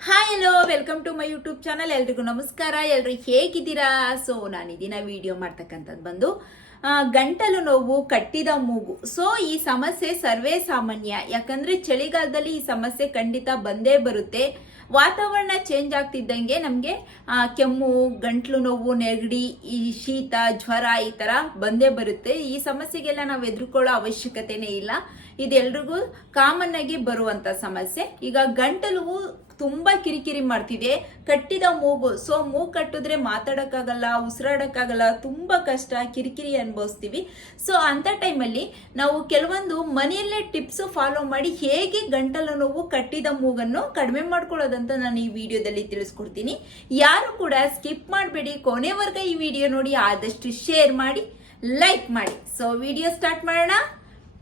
Hi hello welcome to my YouTube channel. ಎಲ್ರಿಗೂ ನಮಸ್ಕಾರ. ಎಲ್ರು ಹೇಗಿದ್ದೀರಾ? ಸೊ ನಾನು ಈ ದಿನ ವಿಡಿಯೋ ಮಾಡ್ತಕ್ಕಂಥದ್ದು ಬಂದು ಗಂಟಲು ನೋವು, ಕಟ್ಟಿದ ಮೂಗು. ಸೊ ಈ ಸಮಸ್ಯೆ ಸರ್ವೇ ಸಾಮಾನ್ಯ. ಯಾಕಂದ್ರೆ ಚಳಿಗಾಲದಲ್ಲಿ ಈ ಸಮಸ್ಯೆ ಖಂಡಿತ ಬಂದೇ ಬರುತ್ತೆ. ವಾತಾವರಣ ಚೇಂಜ್ ಆಗ್ತಿದ್ದಂಗೆ ನಮಗೆ ಕೆಮ್ಮು, ಗಂಟ್ಲು ನೋವು, ನೆಗಡಿ, ಈ ಶೀತ, ಜ್ವರ ಈ ತರ ಬಂದೇ ಬರುತ್ತೆ. ಈ ಸಮಸ್ಯೆಗೆಲ್ಲ ನಾವು ಎದುರುಕೊಳ್ಳೋ ಅವಶ್ಯಕತೆನೇ ಇಲ್ಲ. ಇದೆಲ್ರಿಗೂ ಕಾಮನ್ ಆಗಿ ಬರುವಂತ ಸಮಸ್ಯೆ. ಈಗ ಗಂಟಲು ತುಂಬಾ ಕಿರಿಕಿರಿ ಮಾಡ್ತಿದೆ, ಕಟ್ಟಿದ ಮೂಗು. ಸೊ ಮೂಗು ಕಟ್ಟಿದ್ರೆ ಮಾತಾಡಕ್ಕಾಗಲ್ಲ, ಉಸಿರಾಡಕ್ಕಾಗಲ್ಲ, ತುಂಬಾ ಕಷ್ಟ, ಕಿರಿಕಿರಿ ಅನುಭವಿಸ್ತೀವಿ. ಸೊ ಅಂತ ಟೈಮಲ್ಲಿ ನಾವು ಕೆಲವೊಂದು ಮನೆಯಲ್ಲೇ ಟಿಪ್ಸ್ ಫಾಲೋ ಮಾಡಿ ಹೇಗೆ ಗಂಟಲು ನೋವು, ಕಟ್ಟಿದ ಮೂಗನ್ನು ಕಡಿಮೆ ಮಾಡ್ಕೊಳ್ಳೋದಂತ ನಾನು ಈ ವಿಡಿಯೋದಲ್ಲಿ ತಿಳಿಸ್ಕೊಡ್ತೀನಿ. ಯಾರು ಕೂಡ ಸ್ಕಿಪ್ ಮಾಡಬೇಡಿ, ಕೊನೆವರೆಗೂ ಈ ವಿಡಿಯೋ ನೋಡಿ. ಆದಷ್ಟು ಶೇರ್ ಮಾಡಿ, ಲೈಕ್ ಮಾಡಿ. ಸೊ ವಿಡಿಯೋ ಸ್ಟಾರ್ಟ್ ಮಾಡೋಣ.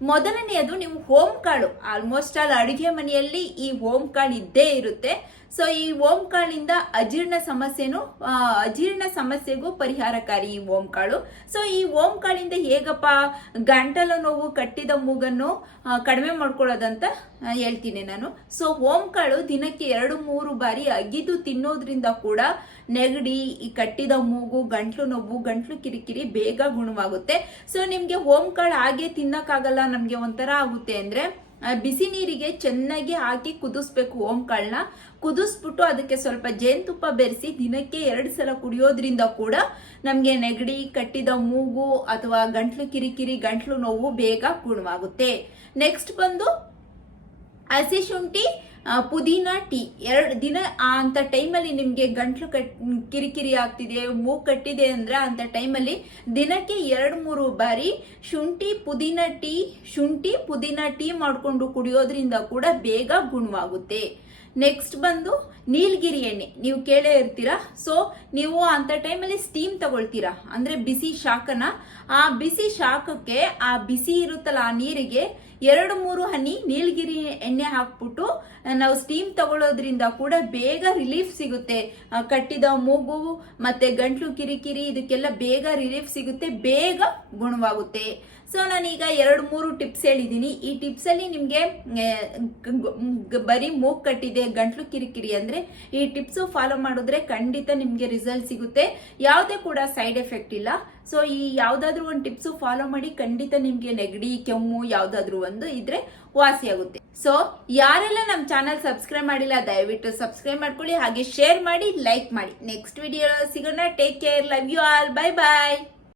ಮೊದಲನೆಯದು, ನೀವು ಹೋಮ್ ಕಾಳು, ಆಲ್ಮೋಸ್ಟ್ ಆಲ್ ಅಡುಗೆ ಮನೆಯಲ್ಲಿ ಈ ಹೋಮ್ ಕಾಳು ಇದ್ದೇ ಇರುತ್ತೆ. ಸೊ ಈ ಹೋಮ್ ಕಾಳಿಂದ ಅಜೀರ್ಣ ಸಮಸ್ಯೆಗೂ ಪರಿಹಾರಕಾರಿ ಈ ಹೋಮ್ ಕಾಳು. ಸೊ ಈ ಹೋಮ್ ಕಾಳಿಂದ ಹೇಗಪ್ಪ ಗಂಟಲು ನೋವು, ಕಟ್ಟಿದ ಮೂಗನ್ನು ಕಡಿಮೆ ಮಾಡ್ಕೊಳ್ಳೋದಂತ ಹೇಳ್ತೀನಿ ನಾನು. ಸೊ ಹೋಮ್ ಕಾಳು ದಿನಕ್ಕೆ 2-3 ಬಾರಿ ಅಗಿದು ತಿನ್ನೋದ್ರಿಂದ ಕೂಡ ನೆಗಡಿ, ಈ ಕಟ್ಟಿದ ಮೂಗು, ಗಂಟ್ಲು ನೋವು, ಗಂಟ್ಲು ಕಿರಿಕಿರಿ ಬೇಗ ಗುಣವಾಗುತ್ತೆ. ಸೊ ನಿಮ್ಗೆ ಹೋಮ್ ಕಾಳು ಹಾಗೆ ತಿನ್ನಕ್ಕಾಗಲ್ಲ, ನಮ್ಗೆ ಒಂಥರ ಆಗುತ್ತೆ ಅಂದ್ರೆ ಬಿಸಿ ನೀರಿಗೆ ಚೆನ್ನಾಗಿ ಹಾಕಿ ಕುದಿಸ್ಬೇಕು. ಹೋಮ್ ಕಾಳನ್ನ ಕುದಿಸ್ಬಿಟ್ಟು ಅದಕ್ಕೆ ಸ್ವಲ್ಪ ಜೇನುತುಪ್ಪ ಬೆರೆಸಿ ದಿನಕ್ಕೆ 2 ಸಲ ಕುಡಿಯೋದ್ರಿಂದ ಕೂಡ ನಮ್ಗೆ ನೆಗಡಿ, ಕಟ್ಟಿದ ಮೂಗು ಅಥವಾ ಗಂಟ್ಲು ಕಿರಿಕಿರಿ, ಗಂಟ್ಲು ನೋವು ಬೇಗ ಗುಣವಾಗುತ್ತೆ. ನೆಕ್ಸ್ಟ್ ಬಂದು ಹಸಿ ಶುಂಠಿ, ಪುದೀನ ಟೀ. 2 ದಿನ ಅಂತ ಟೈಮಲ್ಲಿ ನಿಮ್ಗೆ ಗಂಟ್ಲು ಕಿರಿಕಿರಿ ಆಗ್ತಿದೆ, ಮೂಗು ಕಟ್ಟಿದೆ ಅಂದ್ರೆ ಅಂತ ಟೈಮಲ್ಲಿ ದಿನಕ್ಕೆ 2-3 ಬಾರಿ ಶುಂಠಿ ಪುದೀನ ಟೀ ಮಾಡ್ಕೊಂಡು ಕುಡಿಯೋದ್ರಿಂದ ಕೂಡ ಬೇಗ ಗುಣವಾಗುತ್ತೆ. ನೆಕ್ಸ್ಟ್ ಬಂದು ನೀಲಗಿರಿ ಎಣ್ಣೆ. ನೀವು ಕೇಳೇ ಇರ್ತೀರಾ. ಸೊ ನೀವು ಅಂತ ಟೈಮಲ್ಲಿ ಸ್ಟೀಮ್ ತಗೊಳ್ತೀರಾ, ಅಂದ್ರೆ ಬಿಸಿ ಶಾಖನ. ಆ ಬಿಸಿ ಶಾಖಕ್ಕೆ ಆ ಬಿಸಿ ಇರುತ್ತಲ್ಲ ಆ ನೀರಿಗೆ 2-3 ಹನಿ ನೀಲಗಿರಿ ಎಣ್ಣೆ ಹಾಕ್ಬಿಟ್ಟು ನಾವು ಸ್ಟೀಮ್ ತಗೊಳ್ಳೋದ್ರಿಂದ ಕೂಡ ಬೇಗ ರಿಲೀಫ್ ಸಿಗುತ್ತೆ. ಕಟ್ಟಿದ ಮೂಗು ಮತ್ತೆ ಗಂಟ್ಲು ಕಿರಿಕಿರಿ ಇದಕ್ಕೆಲ್ಲ ಬೇಗ ರಿಲೀಫ್ ಸಿಗುತ್ತೆ, ಬೇಗ ಗುಣವಾಗುತ್ತೆ. ಸೊ ನಾನೀಗ 2-3 ಟಿಪ್ಸ್ ಹೇಳಿದ್ದೀನಿ. ಈ ಟಿಪ್ಸ್ ಅಲ್ಲಿ ನಿಮ್ಗೆ ಬರೀ ಮೂಗು ಕಟ್ಟಿದೆ, ಗಂಟ್ಲು ಕಿರಿಕಿರಿ ಅಂದ್ರೆ ಈ ಟಿಪ್ಸ್ ಫಾಲೋ ಮಾಡಿದ್ರೆ ಖಂಡಿತ ನಿಮ್ಗೆ ರಿಸಲ್ಟ್ ಸಿಗುತ್ತೆ. ಯಾವುದೇ ಕೂಡ ಸೈಡ್ ಎಫೆಕ್ಟ್ ಇಲ್ಲ. ಸೊ ಈ ಯಾವ್ದಾದ್ರು ಒಂದು ಟಿಪ್ಸ್ ಫಾಲೋ ಮಾಡಿ, ಖಂಡಿತ ನಿಮ್ಗೆ ನೆಗಡಿ, ಕೆಮ್ಮು ಯಾವ್ದಾದ್ರು ಒಂದು ಇದ್ರೆ ವಾಸಿ ಆಗುತ್ತೆ. ಸೊ ಯಾರೆಲ್ಲ ನಮ್ಮ ಚಾನಲ್ ಸಬ್ಸ್ಕ್ರೈಬ್ ಮಾಡಿಲ್ಲ ದಯವಿಟ್ಟು ಸಬ್ಸ್ಕ್ರೈಬ್ ಮಾಡ್ಕೊಳ್ಳಿ, ಹಾಗೆ ಶೇರ್ ಮಾಡಿ, ಲೈಕ್ ಮಾಡಿ. ನೆಕ್ಸ್ಟ್ ವಿಡಿಯೋ ಸಿಗೋಣ. Take care, love you all, bye bye.